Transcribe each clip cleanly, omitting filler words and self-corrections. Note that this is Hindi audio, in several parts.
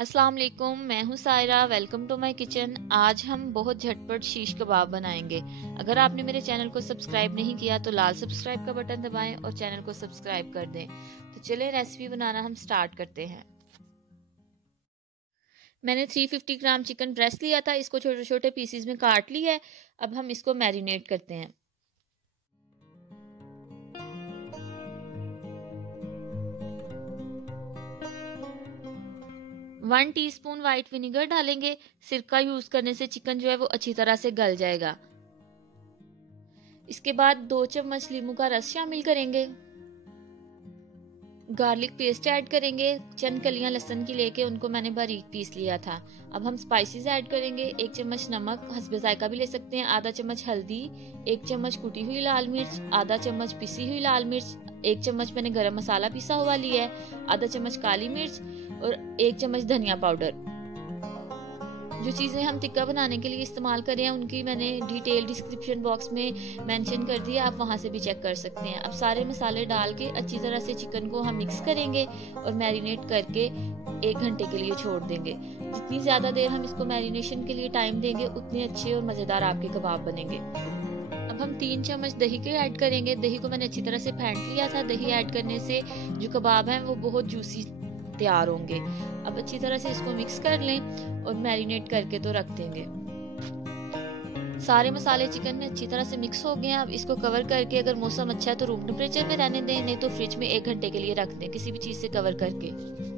अस्सलाम वालेकुम, मैं हूं Saira. Welcome to my kitchen. आज हम बहुत झटपट शीश कबाब बनाएंगे। अगर आपने मेरे चैनल को सब्सक्राइब नहीं किया तो लाल सब्सक्राइब का बटन दबाएं और चैनल को सब्सक्राइब कर दें। तो चलिए रेसिपी बनाना हम स्टार्ट करते हैं। मैंने 350 ग्राम चिकन ब्रेस्ट लिया था, इसको छोटे छोटे पीसीज में काट लिया है। अब हम इसको मैरिनेट करते हैं। 1 टीस्पून व्हाइट विनेगर डालेंगे। सिरका यूज करने से चिकन जो है वो अच्छी तरह से गल जाएगा। इसके बाद 2 चम्मच नींबू का रस शामिल करेंगे। गार्लिक पेस्ट ऐड करेंगे। चंद कलियां लहसुन की लेके उनको मैंने बारीक पीस लिया था। अब हम स्पाइसेस ऐड करेंगे। 1 चम्मच नमक, हस्बे जायका भी ले सकते हैं। आधा चम्मच हल्दी, 1 चम्मच कुटी हुई लाल मिर्च, आधा चम्मच पिसी हुई लाल मिर्च, 1 चम्मच मैंने गरम मसाला पिसा हुआ लिया है, आधा चम्मच काली मिर्च और 1 चम्मच धनिया पाउडर। जो चीज़ें हम टिक्का बनाने के लिए इस्तेमाल कर रहे हैं उनकी मैंने डिटेल डिस्क्रिप्शन बॉक्स में मेंशन कर दिया, आप वहां से भी चेक कर सकते हैं। अब सारे मसाले डाल के अच्छी तरह से चिकन को हम मिक्स करेंगे और मैरिनेट करके 1 घंटे के लिए छोड़ देंगे। जितनी ज़्यादा देर हम इसको मैरिनेशन के लिए टाइम देंगे उतने अच्छे और मज़ेदार आपके कबाब बनेंगे। अब हम 3 चम्मच दही के ऐड करेंगे। दही को मैंने अच्छी तरह से फेंट लिया था। दही ऐड करने से जो कबाब हैं वो बहुत जूसी तैयार होंगे। अब अच्छी तरह से इसको मिक्स कर लें और मैरिनेट करके तो रख देंगे। सारे मसाले चिकन में अच्छी तरह से मिक्स हो गए हैं। अब इसको कवर करके, अगर मौसम अच्छा है तो रूम टेम्परेचर में रहने दें, नहीं तो फ्रिज में 1 घंटे के लिए रख दें किसी भी चीज से कवर करके।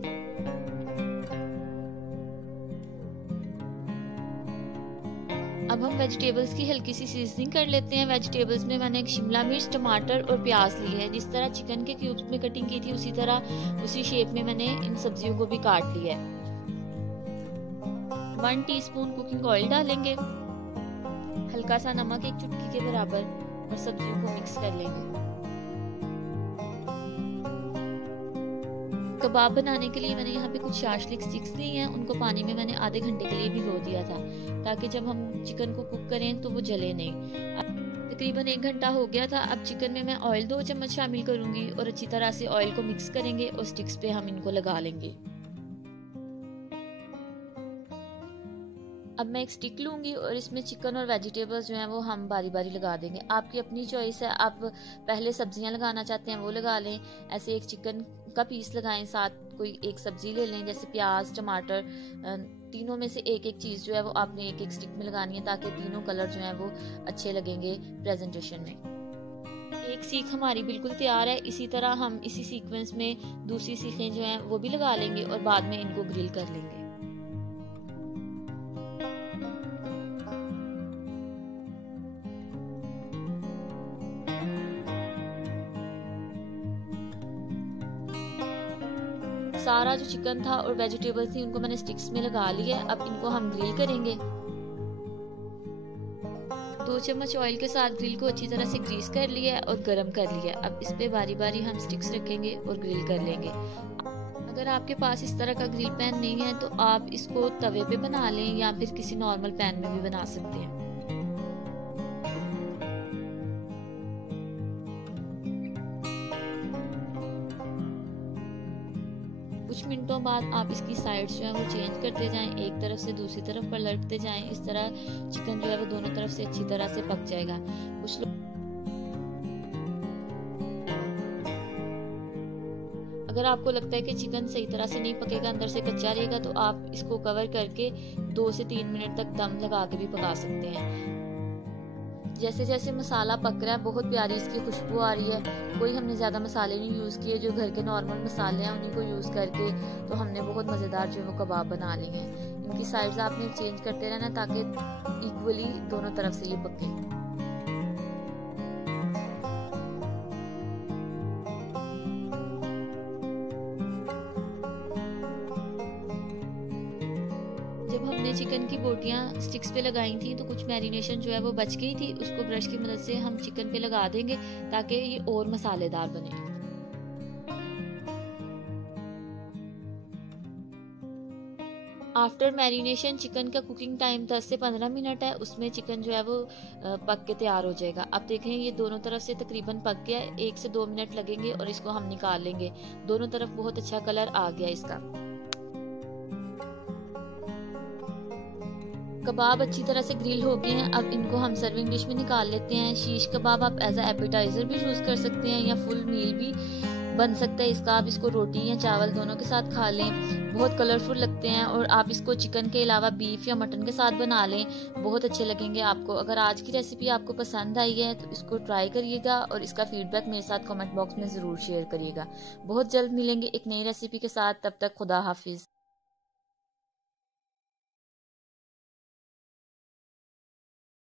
अब हम वेजिटेबल्स की हल्की सी सीजनिंग कर लेते हैं। वेजिटेबल्स में मैंने शिमला मिर्च, टमाटर और प्याज ली है। जिस तरह चिकन के क्यूब्स में कटिंग की थी उसी तरह उसी शेप में मैंने इन सब्जियों को भी काट लिया है। 1 टीस्पून कुकिंग ऑयल डालेंगे, हल्का सा नमक 1 चुटकी के बराबर और सब्जियों को मिक्स कर लेंगे। कबाब बनाने के लिए मैंने यहाँ पे कुछ शाशलिक स्टिक्स ली हैं। उनको पानी में मैंने आधे घंटे के लिए भिगो दिया था ताकि जब हम चिकन को कुक करें तो वो जले नहीं। तकरीबन 1 घंटा हो गया था। अब चिकन में मैं ऑयल 2 चम्मच शामिल करूंगी और अच्छी तरह से ऑयल को मिक्स करेंगे और स्टिक्स पे हम इनको लगा लेंगे। अब मैं एक स्टिक लूंगी और इसमें चिकन और वेजिटेबल्स जो हैं वो हम बारी बारी लगा देंगे। आपकी अपनी चॉइस है, आप पहले सब्जियां लगाना चाहते हैं वो लगा लें। ऐसे एक चिकन का पीस लगाएं, साथ कोई एक सब्जी ले लें जैसे प्याज, टमाटर। तीनों में से एक एक चीज जो है वो आपने एक एक स्टिक में लगानी है ताकि तीनों कलर जो है वो अच्छे लगेंगे प्रेजेंटेशन में। एक सीख हमारी बिल्कुल तैयार है। इसी तरह हम इसी सीक्वेंस में दूसरी सीखें जो हैं वो भी लगा लेंगे और बाद में इनको ग्रिल कर लेंगे। सारा जो चिकन था और वेजिटेबल्स थी उनको मैंने स्टिक्स में लगा लिया है। अब इनको हम ग्रिल करेंगे। 2 चम्मच ऑयल के साथ ग्रिल को अच्छी तरह से ग्रीस कर लिया है और गरम कर लिया है। अब इस पे बारी बारी हम स्टिक्स रखेंगे और ग्रिल कर लेंगे। अगर आपके पास इस तरह का ग्रिल पैन नहीं है तो आप इसको तवे पे बना लें या फिर किसी नॉर्मल पैन में भी बना सकते हैं। कुछ मिनटों बाद आप इसकी साइड्स जो है वो चेंज करते जाएं, एक तरफ से दूसरी तरफ पलटते जाएं। इस तरह चिकन जो है वो दोनों तरफ से अच्छी तरह से पक जाएगा। कुछ लोग अगर आपको लगता है कि चिकन सही तरह से नहीं पकेगा, अंदर से कच्चा रहेगा, तो आप इसको कवर करके 2 से 3 मिनट तक दम लगा के भी पका सकते हैं। जैसे जैसे मसाला पक रहा है बहुत प्यारी इसकी खुशबू आ रही है। कोई हमने ज़्यादा मसाले नहीं यूज़ किए, जो घर के नॉर्मल मसाले हैं उन्हीं को यूज़ करके तो हमने बहुत मज़ेदार जो है वो कबाब बना लिए हैं। इनकी साइड्स आपने चेंज करते रहना ताकि इक्वली दोनों तरफ से ये पके। जब हमने चिकन की बोटियां स्टिक्स पे लगाई थी तो कुछ मैरिनेशन जो है वो बच गई थी, उसको ब्रश की मदद से हम चिकन पे लगा देंगे ताकि ये और मसालेदार बने। आफ्टर मैरिनेशन चिकन का कुकिंग टाइम 10 से 15 मिनट है, उसमें चिकन जो है वो पक के तैयार हो जाएगा। अब देखें ये दोनों तरफ से तकरीबन पक गया है। 1 से 2 मिनट लगेंगे और इसको हम निकाल लेंगे। दोनों तरफ बहुत अच्छा कलर आ गया इसका। कबाब अच्छी तरह से ग्रिल हो गए हैं। अब इनको हम सर्विंग डिश में निकाल लेते हैं। शीश कबाब आप एज अ एपेटाइजर भी यूज़ कर सकते हैं या फुल मील भी बन सकता है इसका। आप इसको रोटी या चावल दोनों के साथ खा लें, बहुत कलरफुल लगते हैं। और आप इसको चिकन के अलावा बीफ या मटन के साथ बना लें, बहुत अच्छे लगेंगे आपको। अगर आज की रेसिपी आपको पसंद आई है तो इसको ट्राई करिएगा और इसका फीडबैक मेरे साथ कमेंट बॉक्स में ज़रूर शेयर करिएगा। बहुत जल्द मिलेंगे एक नई रेसिपी के साथ, तब तक खुदा हाफिज़।